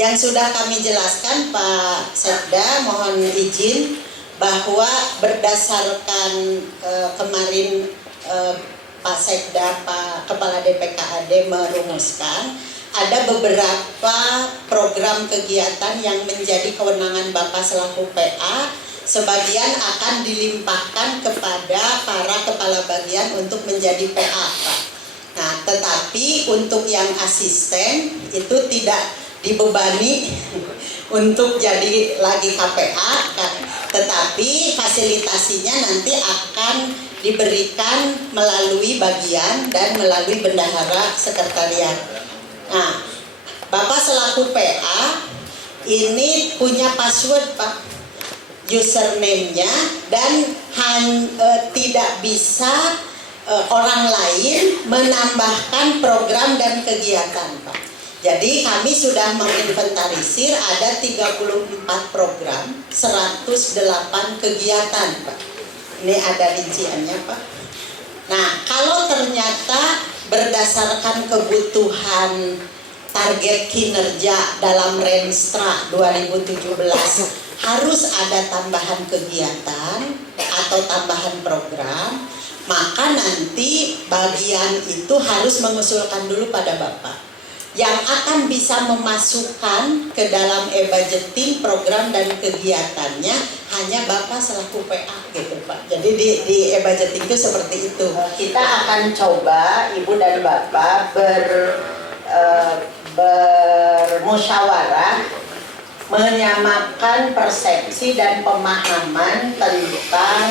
Yang sudah kami jelaskan Pak Sekda, mohon izin bahwa berdasarkan kemarin Pak Sekda, Pak Kepala DPKAD merumuskan ada beberapa program kegiatan yang menjadi kewenangan Bapak selaku PA, sebagian akan dilimpahkan kepada para kepala bagian untuk menjadi PA, Pak. Nah, tetapi untuk yang asisten itu tidak dibebani untuk jadi lagi KPA, tetapi fasilitasinya nanti akan diberikan melalui bagian dan melalui bendahara sekretariat. Nah, Bapak selaku PA ini punya password, Pak, username-nya, dan tidak bisa orang lain menambahkan program dan kegiatan, Pak. Jadi kami sudah menginventarisir ada 34 program, 108 kegiatan, Pak. Ini ada rinciannya, Pak. Nah, kalau ternyata berdasarkan kebutuhan target kinerja dalam Renstra 2017 harus ada tambahan kegiatan atau tambahan program, maka nanti bagian itu harus mengusulkan dulu pada Bapak. Yang akan bisa memasukkan ke dalam e-budgeting program dan kegiatannya hanya Bapak selaku PA gitu, Pak. Jadi di e-budgeting itu seperti itu. Kita akan coba Ibu dan Bapak bermusyawarah menyamakan persepsi dan pemahaman tentang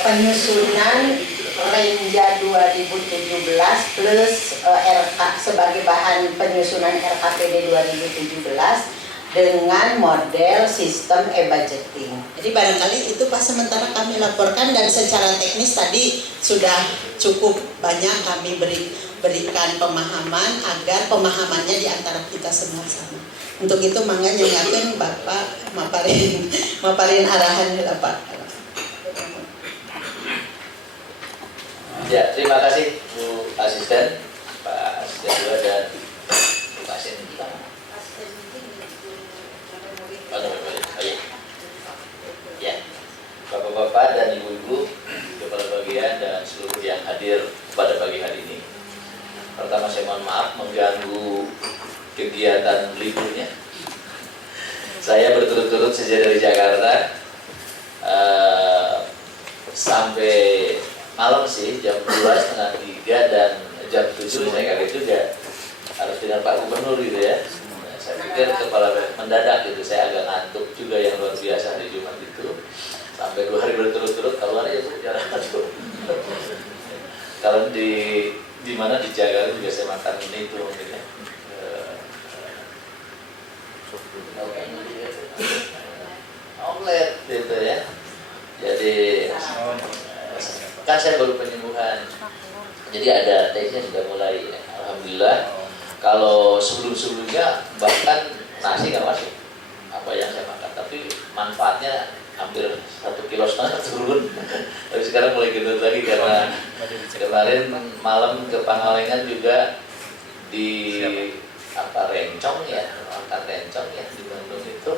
penyusunan Renja 2017 plus RK sebagai bahan penyusunan RKPD 2017 dengan model sistem e-budgeting. Jadi barangkali itu Pak sementara kami laporkan, dan secara teknis tadi sudah cukup banyak kami berikan pemahaman agar pemahamannya di antara kita semua sama. Untuk itu mangga nyanyakeun Bapak maparin arahan Bapak. Ya, terima kasih Bu Asisten, Pak Asisten juga, dan Bu Asisten juga. Ya, Bapak-bapak dan Ibu-ibu, kepala bagian dan seluruh yang hadir pada pagi hari ini. Pertama saya mohon maaf mengganggu kegiatan liburnya. Saya berturut-turut sejak dari Jakarta sampai malam sih, jam 2:30 dan jam 7 saya kaget juga harus dengan Pak Gubernur gitu ya. Nah, saya pikir kepala mendadak gitu, saya agak ngantuk juga yang luar biasa hari Jumat itu. Sampai 2 hari berturut-turut keluar ya jarang tuh. Kalau di mana di Jakarta juga saya makan ini itu mungkin ya. Omelet gitu ya. Jadi kan saya baru penyembuhan, jadi ada tesnya sudah mulai. Alhamdulillah. Kalau sebelumnya bahkan nasi nggak masuk apa yang saya makan, tapi manfaatnya hampir 1,5 kilo turun. Tapi sekarang mulai gendut lagi karena kemarin malam ke Pangalengan juga di rencong ya, angkat rencong ya di Bandung itu,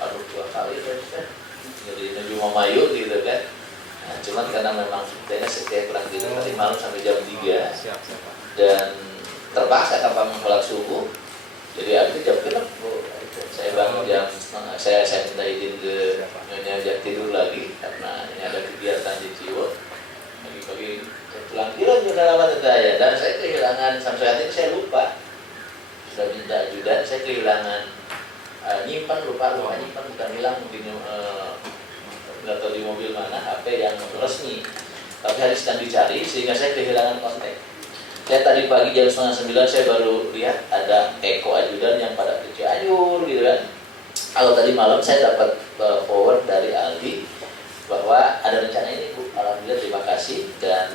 2 kali jadi menuju Mamayu gitu kan. Nah, cuman karena memang saya kurang tidur tadi malam sampai jam 3 dan terpaksa tanpa menolak subuh, jadi habis jam 6 saya bangun jam saya minta izin ke nyonya ajak tidur lagi karena ini ada kegiatan di Ciwon. Pagi-pagi saya pulang tidur juga lama saya, dan saya kehilangan sampai saat ini saya lupa, sudah minta ajudan, saya kehilangan nyimpan, lupa nyimpan, bukan hilang, mungkin nggak tahu di mobil mana HP yang resmi, tapi harus sedang dicari sehingga saya kehilangan kontak. Saya tadi pagi jam 8:30 saya baru lihat ada Eko ajudan yang pada ke Cianjur gitu kan. Kalau tadi malam saya dapat forward dari Aldi bahwa ada rencana ini Bu, alhamdulillah terima kasih, dan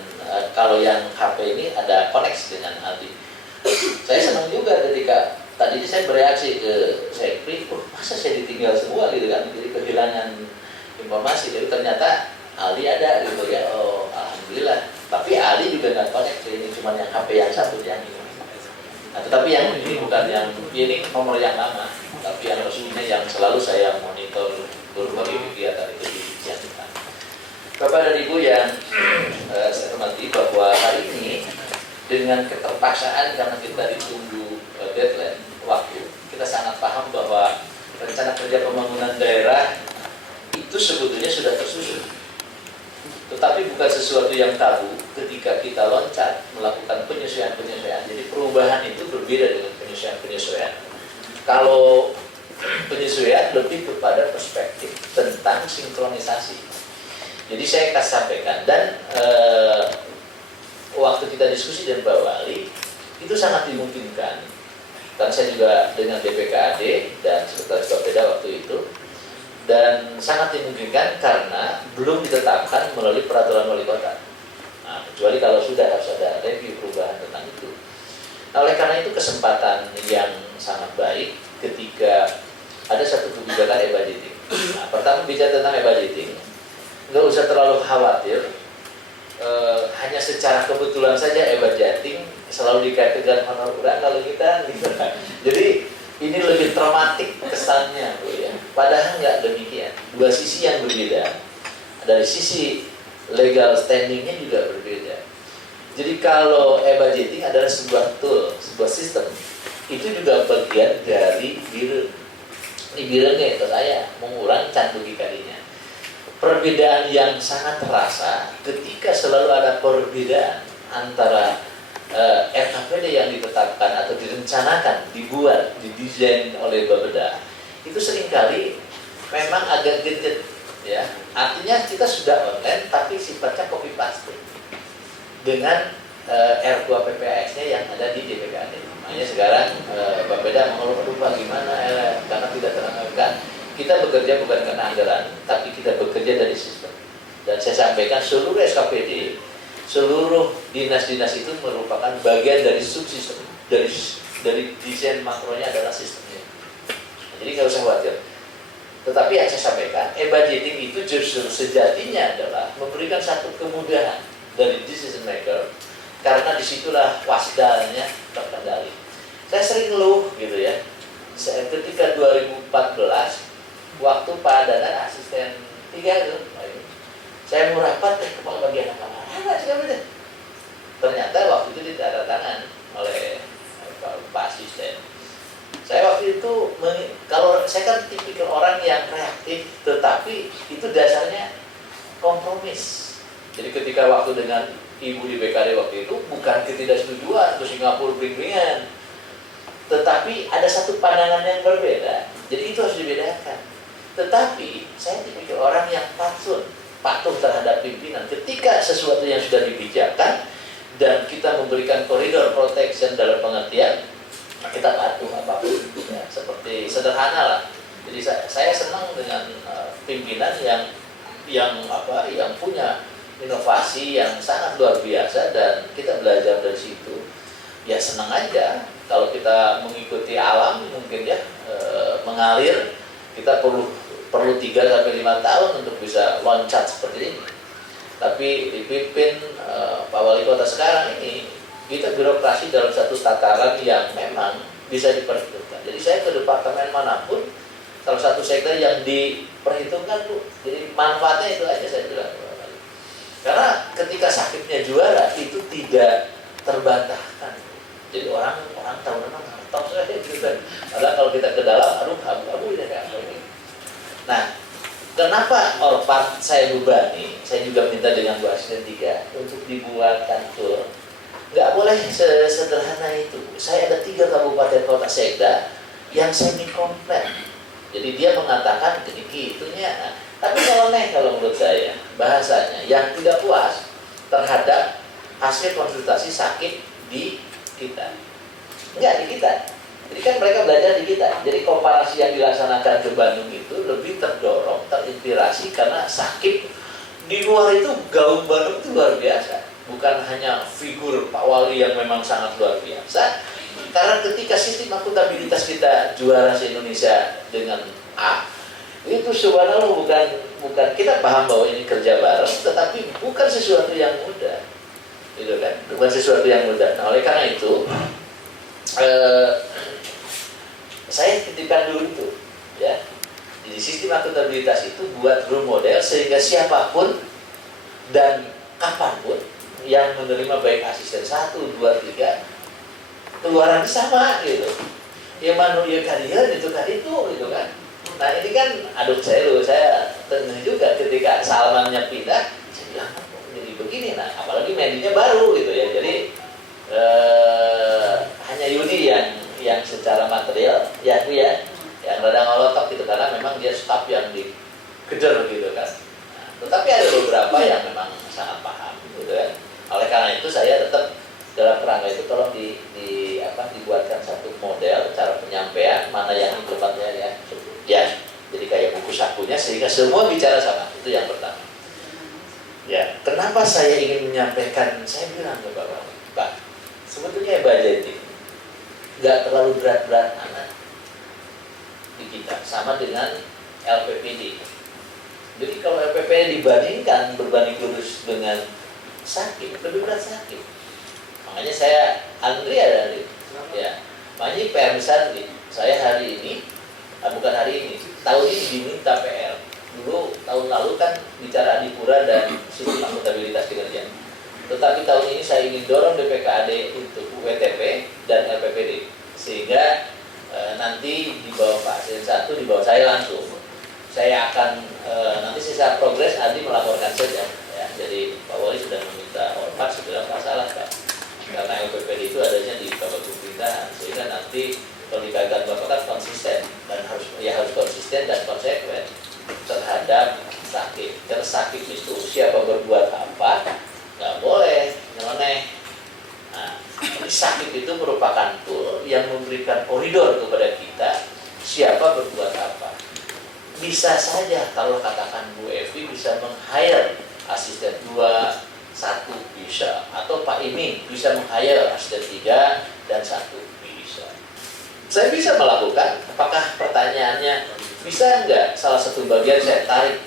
kalau yang HP ini ada koneksi dengan Aldi. Saya senang juga ketika tadi saya bereaksi ke Sekri, masa saya ditinggal semua gitu kan, jadi kehilangan informasi. Jadi ternyata Aldi ada gitu ya. Oh alhamdulillah. Tapi Aldi juga nggak connect, ini cuma yang HP yang satu yang ini. Nah, tetapi yang ini bukan yang ini nomor yang lama, tapi yang resminya yang selalu saya monitor berbagai kegiatan itu di Cianjur. Bapak dan Ibu yang saya hormati, bahwa hari ini dengan keterpaksaan karena kita ditunggu deadline waktu, kita sangat paham bahwa rencana kerja pembangunan daerah itu sebetulnya sudah tersusun. Tetapi bukan sesuatu yang tabu ketika kita loncat melakukan penyesuaian-penyesuaian. Jadi perubahan itu berbeda dengan penyesuaian-penyesuaian. Kalau penyesuaian lebih kepada perspektif tentang sinkronisasi. Jadi saya kasih sampaikan, dan waktu kita diskusi dengan Pak Wali itu sangat dimungkinkan, dan saya juga dengan DPKAD dan Sekretaris Bapeda waktu itu, dan sangat dimungkinkan karena belum ditetapkan melalui peraturan wali kota. Nah, kecuali kalau sudah harus ada review perubahan tentang itu. Nah, oleh karena itu kesempatan yang sangat baik ketika ada satu kebijakan e-budgeting. Nah, pertama bicara tentang e-budgeting, nggak usah terlalu khawatir, hanya secara kebetulan saja e-budgeting selalu dikaitkan dengan honor urang kalau kita gitu. Jadi ini lebih traumatik kesannya, Bu, ya. Padahal nggak demikian. Dua sisi yang berbeda. Dari sisi legal standingnya juga berbeda. Jadi kalau e-budgeting adalah sebuah tool, sebuah sistem, itu juga bagian dari bireng. Ini birengnya itu saya mengurangi candu kalinya. Perbedaan yang sangat terasa ketika selalu ada perbedaan antara RKPD yang ditetapkan atau direncanakan, dibuat, didesain oleh Bapeda, itu seringkali memang agak gadget, ya. Artinya kita sudah online tapi sifatnya copy paste dengan R2 PPAS-nya yang ada di DPKAD. Makanya sekarang Bapeda mengeluh bagaimana karena tidak terangkan. Kita bekerja bukan karena anggaran, tapi kita bekerja dari sistem. Dan saya sampaikan seluruh SKPD, seluruh dinas-dinas itu merupakan bagian dari subsistem, dari desain makronya adalah sistemnya. Jadi nggak usah khawatir. Tetapi yang saya sampaikan, e-budgeting itu justru sejatinya adalah memberikan satu kemudahan dari decision maker, karena disitulah wasdalnya terkendali. Saya sering ngeluh gitu ya. Ketika 2014 waktu Pak Dadan asisten 3 itu, saya mau rapat kepala bagian apa sih. Ternyata waktu itu ditandatangan oleh Pak asisten. Saya waktu itu, kalau saya kan tipikal orang yang reaktif, tetapi itu dasarnya kompromis. Jadi ketika waktu dengan Ibu di BKD waktu itu bukan ketidaksetujuan ke Singapura bimbingan, tetapi ada satu pandangan yang berbeda. Jadi itu harus dibedakan. Tetapi saya tipikal orang yang patuh terhadap pimpinan. Ketika sesuatu yang sudah dibijakkan dan kita memberikan koridor protection dalam pengertian, kita patuh apapun. Ya, seperti sederhana lah. Jadi saya senang dengan pimpinan yang punya inovasi yang sangat luar biasa, dan kita belajar dari situ. Ya senang aja kalau kita mengikuti alam, mungkin ya mengalir. Kita perlu 3-5 tahun untuk bisa loncat seperti ini. Tapi dipimpin Pak Wali Kota sekarang ini, kita birokrasi dalam satu tataran yang memang bisa diperhitungkan. Jadi saya ke departemen manapun, salah satu sektor yang diperhitungkan, Bu. Jadi manfaatnya itu aja saya bilang. Karena ketika sakitnya juara itu tidak terbantahkan. Jadi orang tahu memang top saya gitu kan. Padahal kalau kita ke dalam, abu-abu ini kayak ini. Nah, kenapa Orpat saya bebani? Saya juga minta dengan Bu Asisten 3 untuk dibuatkan tour. Nggak boleh sesederhana itu. Saya ada 3 kabupaten kota sekda yang semi komplain. Jadi dia mengatakan itunya. Tapi kalau menurut saya bahasanya yang tidak puas terhadap hasil konsultasi sakit di kita, enggak di kita. Jadi kan mereka belajar di kita. Jadi komparasi yang dilaksanakan ke Bandung itu lebih terdorong, terinspirasi karena sakit di luar itu gaung Bandung itu luar biasa. Bukan hanya figur Pak Wali yang memang sangat luar biasa. Karena ketika sistem akuntabilitas kita juara se-Indonesia dengan A, itu subhanallah bukan kita paham bahwa ini kerja bareng, tetapi bukan sesuatu yang mudah, gitu kan? Bukan sesuatu yang mudah. Nah, oleh karena itu eh, saya titipkan dulu itu, ya. Jadi sistem akuntabilitas itu buat role model sehingga siapapun dan kapanpun yang menerima baik asisten 1, 2, 3 keluarannya sama gitu. Ya manusia kalian itu kan itu gitu kan. Nah ini kan aduh saya tenang juga ketika Salmannya pindah, saya bilang kok jadi begini. Nah apalagi medinya baru gitu ya. Jadi hanya Yudi yang secara material ya yang rada ngolotok gitu karena memang dia staf yang dikejar gitu kan. Nah, tetapi ada beberapa yang memang sangat paham gitu kan. Oleh karena itu saya tetap dalam kerangka itu tolong dibuatkan satu model cara penyampaian mana yang implementnya ya jadi kayak buku sakunya sehingga semua bicara sama. Itu yang pertama. Ya, kenapa saya ingin menyampaikan? Saya bilang ke Bapak, Pak, sebetulnya budgeting nggak terlalu berat-berat amat di kita, sama dengan LPPD. Jadi kalau LPPD dibandingkan berbanding lurus dengan sakit, lebih berat sakit. Makanya saya antri ya. Makanya PR besar nih. Saya hari ini, bukan hari ini, tahun ini diminta PR. Dulu tahun lalu kan bicara Adipura dan sistem akuntabilitas kinerja. Tetapi tahun ini saya ingin dorong DPKAD untuk UWTP dan LPPD sehingga nanti di bawah Pak Asisten 1 di bawah saya langsung. Saya akan nanti sisa progres Adi melaporkan saja. Ya, jadi Pak Wali sudah meminta hormat sudah masalah Pak. Karena LPPD itu adanya di Bapak Pemerintahan sehingga nanti kalau dikatakan Bapak kan konsisten dan harus konsisten dan konsekuen terhadap sakit. Karena sakit itu siapa berbuat apa nggak boleh nyeleneh. Nah, sakit itu merupakan tool yang memberikan koridor kepada kita siapa berbuat apa. Bisa saja kalau katakan Bu Evi bisa meng-hire asisten 2, 1 bisa, atau Pak Imin bisa meng-hire asisten 3 dan 1 bisa. Saya bisa melakukan. Apakah pertanyaannya bisa nggak salah satu bagian saya tarik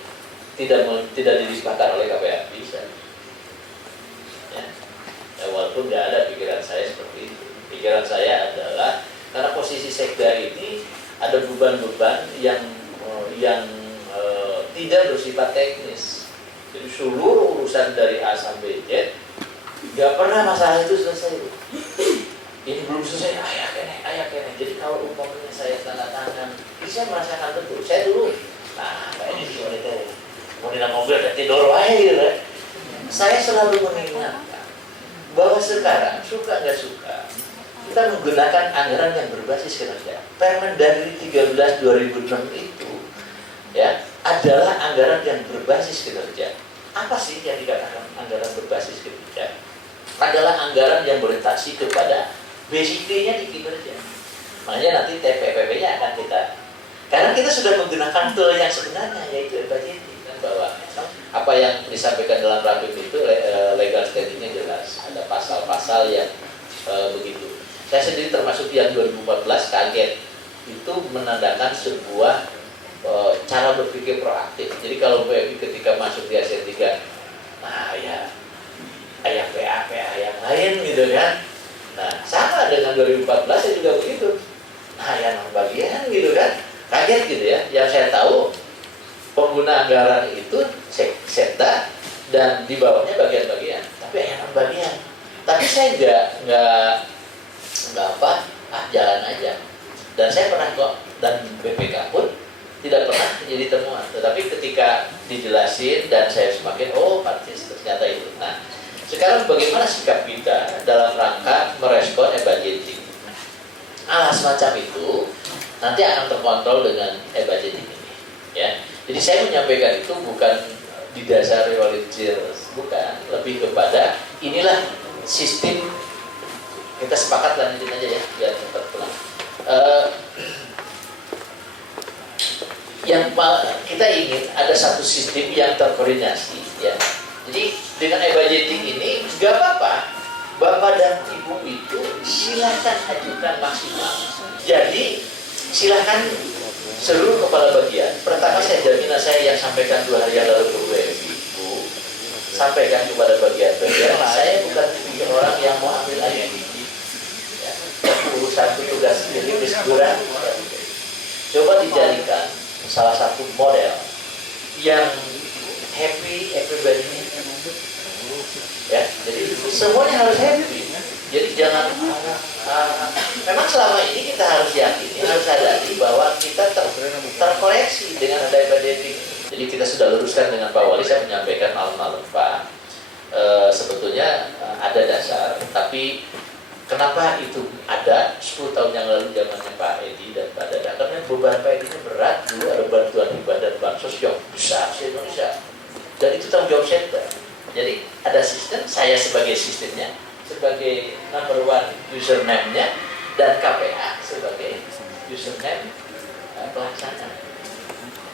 tidak disepakati oleh KPA? Bisa. Ya, walaupun nggak ada pikiran saya seperti itu. Pikiran saya adalah karena posisi sekda ini ada beban-beban yang tidak bersifat teknis. Jadi seluruh urusan dari A sampai Z nggak pernah masalah itu selesai. Ini belum selesai, ayah kene. Jadi kalau umpamanya saya tanda tangan, bisa merasakan betul. Saya dulu, ini mau dinam mobil dan tidur aja gitu. Saya selalu mengingatkan bahwa sekarang suka nggak suka kita menggunakan anggaran yang berbasis kinerja. Permendagri 13 2006 itu ya adalah anggaran yang berbasis kinerja. Apa sih yang dikatakan anggaran berbasis kinerja? Adalah anggaran yang berorientasi kepada BCP-nya di kinerja. Makanya nanti TPPP-nya akan karena kita sudah menggunakan tool yang sebenarnya yaitu budgeting kan, bahwa apa yang disampaikan dalam rapim itu legal standing-nya jelas. Ada pasal-pasal yang begitu. Saya sendiri termasuk yang 2014 kaget. Itu menandakan sebuah cara berpikir proaktif. Jadi kalau BPI ketika masuk di ASN 3, PA yang lain gitu kan. Nah, sama dengan 2014 saya juga begitu. Yang bagian gitu kan. Kaget gitu ya. Yang saya tahu pengguna anggaran itu sekda dan di bawahnya bagian-bagian. Tapi yang bagian. Tapi saya nggak jalan aja. Dan saya pernah kok dan BPK pun tidak pernah jadi temuan. Tetapi ketika dijelasin dan saya semakin ternyata itu. Nah, sekarang bagaimana sikap kita dalam rangka merespon budgeting? Semacam itu nanti akan terkontrol dengan budgeting ini. Ya, jadi saya menyampaikan itu bukan didasari oleh bukan, lebih kepada inilah sistem. Kita sepakat lanjutin aja ya, biar cepat pulang. Yang kita ingin ada satu sistem yang terkoordinasi ya. Jadi dengan e-budgeting ini nggak apa-apa Bapak dan Ibu itu silakan ajukan maksimal. Jadi silakan seluruh kepala bagian. Pertama saya jaminan saya yang sampaikan 2 hari yang lalu ke Bu Ibu sampaikan kepada bagian-bagian. Saya bukan orang yang mau ambil alih. Ya, urusan tugas jadi keseluruhan. Coba dijadikan salah satu model yang happy everybody, ya. Jadi semuanya harus happy. Jadi jangan memang selama ini kita harus yakini, harus sadari bahwa kita terkoreksi dengan ada budgeting. Jadi kita sudah luruskan dengan Pak Wali, saya menyampaikan malam-malam Pak, sebetulnya ada dasar, tapi kenapa itu ada 10 tahun yang lalu zamannya Pak Edi dan Pak Dada? Karena beban Pak Edi berat, dulu ada bantuan hibah dan bansos yang besar di Indonesia, dan itu tanggung jawab center. Jadi ada sistem, saya sebagai sistemnya, sebagai number one username-nya, dan KPA sebagai username pelaksana.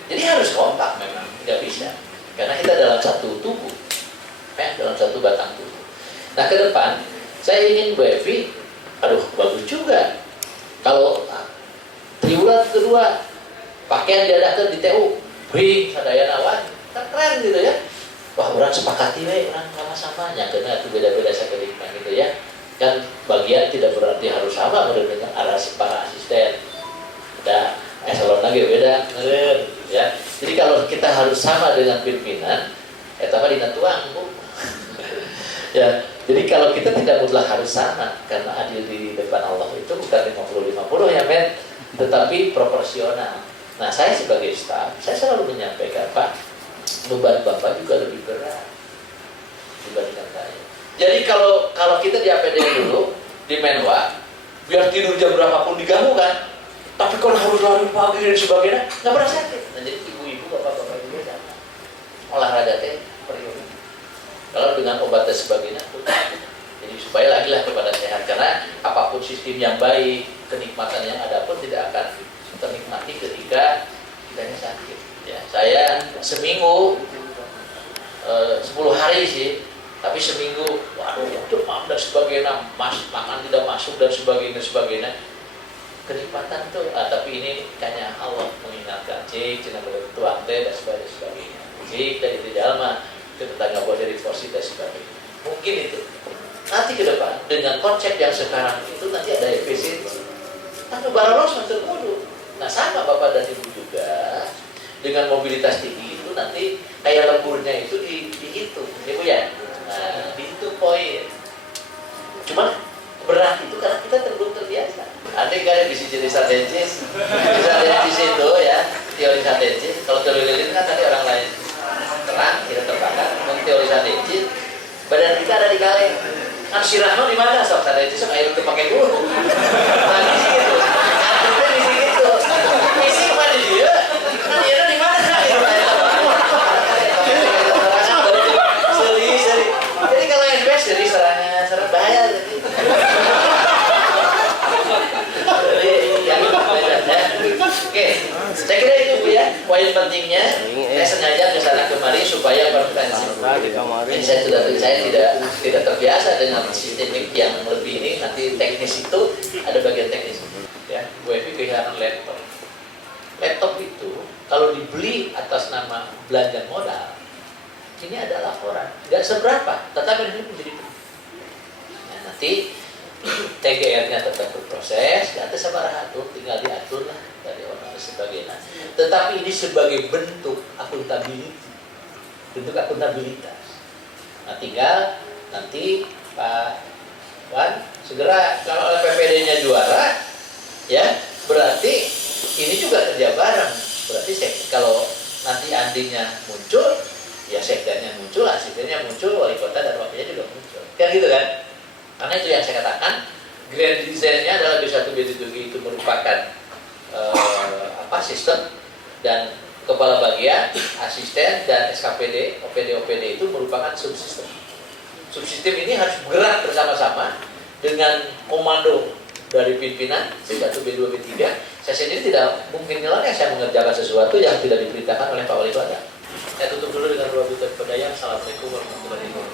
Jadi harus kompak memang, nggak bisa. Karena kita dalam satu tubuh, ya, dalam satu batang tubuh. Nah ke depan, saya ingin Bu Evi, bagus juga. Kalau triwulan kedua, pakaian diadakan di TU, wih, sadaya nawan, kan keren gitu ya. Wah, orang sepakati we, orang sama-sama, ya karena itu beda-beda sekelilingnya gitu ya. Kan bagian tidak berarti harus sama dengan arah para asisten. Ada eselon lagi beda, ya. Jadi kalau kita harus sama dengan pimpinan, etapa dina tuang, Bu. Ya, jadi kalau kita tidak mutlak harus sama, karena adil di depan Allah itu bukan 50-50 ya men, tetapi proporsional. Nah saya sebagai staf, saya selalu menyampaikan Pak, beban Bapak juga lebih berat dibandingkan saya. Jadi kalau kita di APD dulu, di Menwa, biar tidur jam berapapun diganggu kan, tapi kalau harus lari pagi dan sebagainya, nggak pernah sakit. Nah jadi ibu-ibu, bapak-bapak juga sama. Olahraga teh periode. Kalau dengan obat dan sebagainya, jadi supaya lagi lah kepada sehat. Karena apapun sistem yang baik, kenikmatan yang ada pun tidak akan ternikmati ketika kitanya sakit. Ya, saya seminggu 10 hari sih, tapi seminggu, waduh, demam dan sebagainya, makan tidak masuk dan sebagainya. Kenikmatan tuh, tapi ini kayaknya Allah mengingatkan, cik, cina boleh tuang teh dan sebagainya. Cik, dari itu jalma, ke tetangga buat dari porsi dan sebagainya. Mungkin itu. Nanti ke depan, dengan konsep yang sekarang itu nanti ada efisiensi. Tapi baros macam kudu. Nah sama Bapak dan Ibu juga, dengan mobilitas tinggi itu nanti kayak lemburnya itu dihitung, ya Bu ya. Nah, dihitung poin. Cuma berat itu karena kita belum terbiasa. Ada kan bisa jadi strategis itu ya, teori strategis. Kalau teori lilin kan tadi orang lain terang, kita terbakar. Untuk teori strategis, badan kita ada di kaleng. Kan sirahnya di mana? Sok strategis, sok air kepakai dulu. Nah, misi gitu. Misi gitu. Misi kemana dia? Kan dia di mana? Seri. Jadi kalau NBS jadi serang bahaya. Oke, saya kira itu Bu ya, poin pentingnya. Saya sengaja ke sana kemari supaya komprehensif. Ini saya tidak terbiasa dengan sistemik yang lebih ini. Nanti teknis itu ada bagian teknis. Ya, Bu Evi kehilangan laptop. Laptop itu kalau dibeli atas nama belanja modal, ini ada laporan, nggak seberapa, tetapi ini menjadi penting. Nah, nanti TGR-nya tetap berproses, nanti sabarahatur tinggal diatur lah dari orang dan sebagainya. Tetapi ini sebagai bentuk akuntabilitas. Nah tinggal nanti Pak Wan segera kalau PPD-nya juara, ya berarti ini juga kerja bareng. Berarti kalau nanti Andinya muncul, ya sekdanya muncul, asistennya muncul, wali kota dan wakilnya juga muncul. Kan gitu kan? Karena itu yang saya katakan, grand design-nya adalah B1 B7G itu merupakan sistem, dan kepala bagian, asisten, dan SKPD, OPD itu merupakan subsistem. Subsistem ini harus bergerak bersama-sama dengan komando dari pimpinan B1, B2, B3. Saya sendiri tidak mungkin saya mengerjakan sesuatu yang tidak diperintahkan oleh Pak Wali Kota. Saya tutup dulu dengan doa buta kepada yang. Assalamualaikum warahmatullahi wabarakatuh.